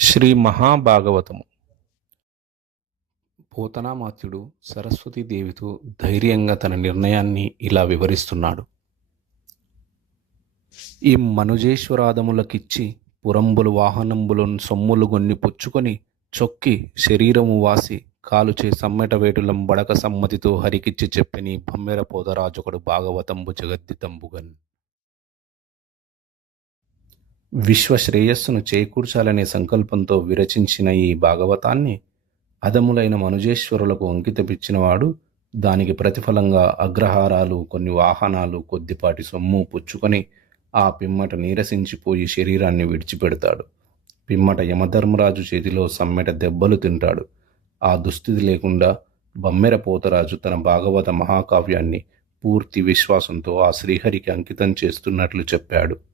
శ్రీ మహాభాగవతము. పోతనామాత్యుడు సరస్వతీదేవితో ధైర్యంగా తన నిర్ణయాన్ని ఇలా వివరిస్తున్నాడు. ఈ మనుజేశ్వరాదములకిచ్చి పురంబులు వాహనంబులను సొమ్ములు గొన్ని పుచ్చుకొని చొక్కి శరీరము వాసి కాలుచే సమ్మెట వేటులం బడక సమ్మతితో హరికిచ్చి చెప్పని బమ్మెర పోతరాజొకడు భాగవతంబు జగద్దితంబుగన్. విశ్వశ్రేయస్సును చేకూర్చాలనే సంకల్పంతో విరచించిన ఈ భాగవతాన్ని అదములైన మనుజేశ్వరులకు అంకితమిచ్చినవాడు దానికి ప్రతిఫలంగా అగ్రహారాలు, కొన్ని వాహనాలు, కొద్దిపాటి సొమ్ము పుచ్చుకొని ఆ పిమ్మట నీరసించిపోయి శరీరాన్ని విడిచిపెడతాడు. పిమ్మట యమధర్మరాజు చేతిలో సమ్మెట దెబ్బలు తింటాడు. ఆ దుస్థితి లేకుండా బమ్మెర పోతరాజు తన భాగవత మహాకావ్యాన్ని పూర్తి విశ్వాసంతో ఆ శ్రీహరికి అంకితం చేస్తున్నట్లు చెప్పాడు.